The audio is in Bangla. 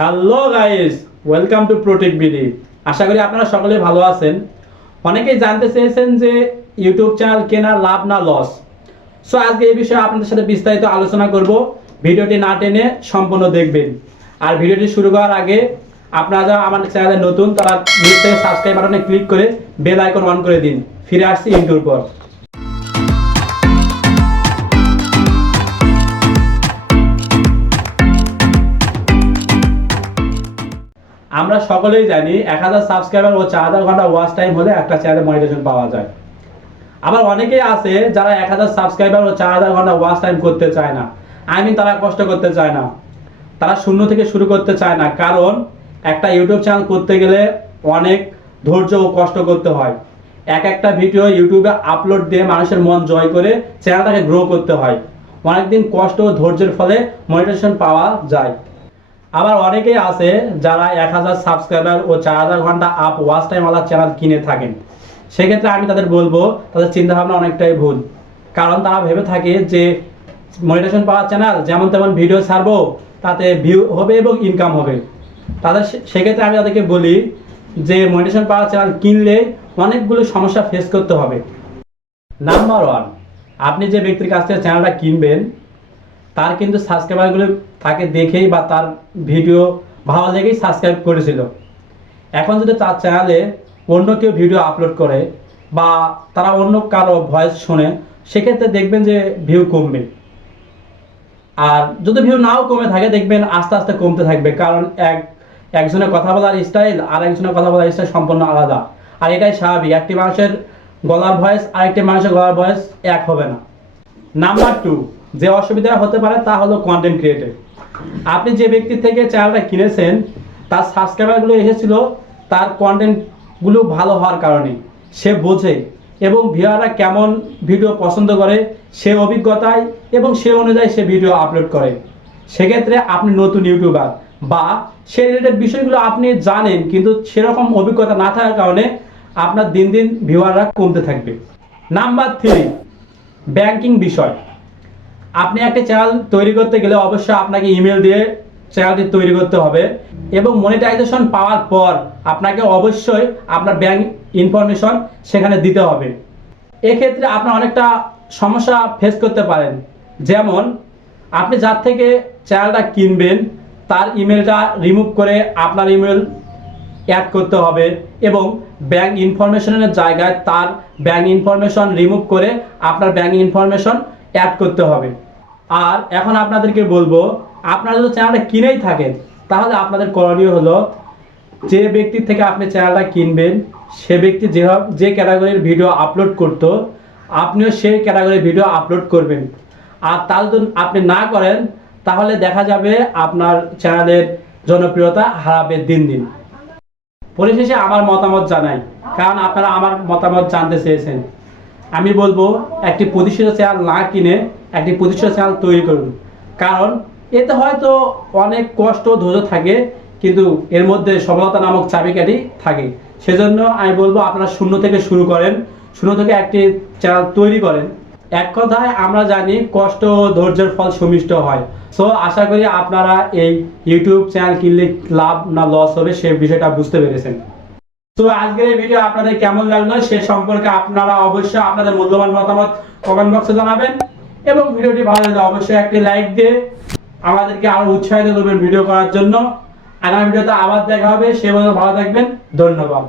Hello guys, welcome to Protech BD. আশা করি আপনারা সকলে ভালো আছেন। অনেকেই জানতে চেয়েছেন যে ইউটিউব চ্যানেল কেনা লাভ না লস। সো আজকে এই বিষয়ে আপনাদের সাথে বিস্তারিত আলোচনা করব। ভিডিওটি না টেনে সম্পূর্ণ দেখবেন। আর ভিডিওটি শুরু করার আগে আপনারা যারা আমার চ্যানেলে নতুন তারা নিশ্চয়ই সাবস্ক্রাইব বাটনে ক্লিক করে বেল আইকন অন করে দিন। ফিরে আসছি ইন্ট্রোর পর। আমরা সকলেই জানি 1000 সাবস্ক্রাইবার ও 4000 ঘন্টা ওয়াচ টাইম হলে একটা চ্যানেলে মনিটাইজেশন পাওয়া যায়। আবার অনেকেই আছে যারা 1000 সাবস্ক্রাইবার ও 4000 ঘন্টা ওয়াচ টাইম করতে চায় না। তারা কষ্ট করতে চায় না, তারা শূন্য থেকে শুরু করতে চায় না, কারণ একটা ইউটিউব চ্যানেল করতে গেলে অনেক ধৈর্য ও কষ্ট করতে হয়। একটা ভিডিও ইউটিউবে আপলোড দিয়ে মানুষের মন জয় করে চ্যানেলটাকে গ্রো করতে হয়। অনেকদিন কষ্ট ও ধৈর্যের ফলে মনিটাইজেশন পাওয়া যায়। আবার অনেকেই আছে যারা 1000 সাবস্ক্রাইবার ও 4000 ঘন্টা আপ ওয়াচ টাইম ওয়ালা চ্যানেল কিনে থাকেন। সেক্ষেত্রে আমি তাদের বলবো তাদের চিন্তাভাবনা অনেকটাই ভুল, কারণ তারা ভেবে থাকে যে মনিটাইজেশন পাওয়ার চ্যানেল যেমন তেমন ভিডিও ছাড়বো, তাতে ভিউ হবে এবং ইনকাম হবে। সেক্ষেত্রে আমি তাদেরকে বলি যে মনিটাইজেশন পাওয়ার চ্যানেল কিনলে অনেকগুলো সমস্যা ফেস করতে হবে। নাম্বার 1, আপনি যে ব্যক্তির কাছ থেকে চ্যানেলটা কিনবেন তার কিন্তু সাবস্ক্রাইবারগুলো তাকে দেখেই বা তার ভিডিও ভালো লেগেই সাবস্ক্রাইব করেছিল। এখন যদি তার চ্যানেলে অন্য কেউ ভিডিও আপলোড করে বা তারা অন্য কারো ভয়েস শোনে, সেক্ষেত্রে দেখবেন যে ভিউ কমবে। আর যদি ভিউ নাও কমে থাকে দেখবেন আস্তে আস্তে কমতে থাকবে, কারণ একজনের কথা বলার স্টাইল আর একজনের কথা বলার স্টাইল সম্পূর্ণ আলাদা। আর এটাই স্বাভাবিক, একটি মানুষের গলার ভয়েস আর একটি মানুষের গলার ভয়েস এক হবে না। নাম্বার 2, যে অসুবিধা হতে পারে তা হলো কন্টেন্ট ক্রিয়েটর। আপনি যে ব্যক্তির থেকে চ্যানেলটা কিনেছেন তার সাবস্ক্রাইবারগুলো এসেছিল তার কন্টেন্টগুলো ভালো হওয়ার কারণে। সে বোঝে এবং ভিউয়াররা কেমন ভিডিও পছন্দ করে সে অভিজ্ঞতায় এবং সে অনুযায়ী সে ভিডিও আপলোড করে। সেক্ষেত্রে আপনি নতুন ইউটিউবার বা সে রিলেটেড বিষয়গুলো আপনি জানেন, কিন্তু সেরকম অভিজ্ঞতা না থাকার কারণে আপনার দিন দিন ভিউয়াররা কমতে থাকবে। নাম্বার 3, ব্যাংকিং বিষয়। আপনি একটা চ্যানেল তৈরি করতে গেলে অবশ্যই আপনাকে ইমেল দিয়ে চ্যানেলটি তৈরি করতে হবে এবং মনিটাইজেশন পাওয়ার পর আপনাকে অবশ্যই আপনার ব্যাংক ইনফরমেশন সেখানে দিতে হবে। এক্ষেত্রে আপনার অনেকটা সমস্যা ফেস করতে পারেন, যেমন আপনি যার থেকে চ্যানেলটা কিনবেন তার ইমেলটা রিমুভ করে আপনার ইমেল অ্যাড করতে হবে এবং ব্যাংক ইনফরমেশনের জায়গায় তার ব্যাংক ইনফরমেশন রিমুভ করে আপনার ব্যাংক ইনফরমেশন অ্যাড করতে হবে। আর এখন আপনাদেরকে বলবো, আপনারা যদি চ্যানেলটা কিনেই থাকেন তাহলে আপনাদের করণীয় হলো যে ব্যক্তির থেকে আপনি চ্যানেলটা কিনবেন সে ব্যক্তি যে ক্যাটাগরির ভিডিও আপলোড করতো আপনিও সেই ক্যাটাগরির ভিডিও আপলোড করবেন। আর তা যদি আপনি না করেন তাহলে দেখা যাবে আপনার চ্যানেলের জনপ্রিয়তা হারাবে দিন দিন। পরিশেষে আমার মতামত জানাই, কারণ আপনারা আমার মতামত জানতে চেয়েছেন। আমি বলবো একটি প্রতিষ্ঠিত চ্যানেল না কিনে একটি প্রতিষ্ঠিত চ্যানেল তৈরি করুন, কারণ এতে হয়তো অনেক কষ্ট ধৈর্য থাকে কিন্তু এর মধ্যে সফলতা নামক চাবিকাঠি থাকে। সেজন্য আমি বলবো আপনারা শূন্য থেকে শুরু করেন, শূন্য থেকে একটি চ্যানেল তৈরি করেন। এক কথায় আমরা জানি কষ্ট ও ধৈর্যের ফল সুমিষ্ট হয়। সো আশা করি আপনারা এই ইউটিউব চ্যানেল কিনলে লাভ না লস হবে সে বিষয়টা বুঝতে পেরেছেন। তো আজকের এই ভিডিও আপনাদের কেমন লাগলো সে সম্পর্কে আপনারা অবশ্যই আপনাদের মূল্যবান মতামত কমেন্ট বক্সে জানাবেন এবং ভিডিওটি ভালো লাগলে অবশ্যই একটি লাইক দিয়ে আমাদেরকে আরো উৎসাহিত করবেন ভিডিও করার জন্য। আগামী ভিডিওতে আবার দেখা হবে, সে পর্যন্ত ভালো থাকবেন। ধন্যবাদ।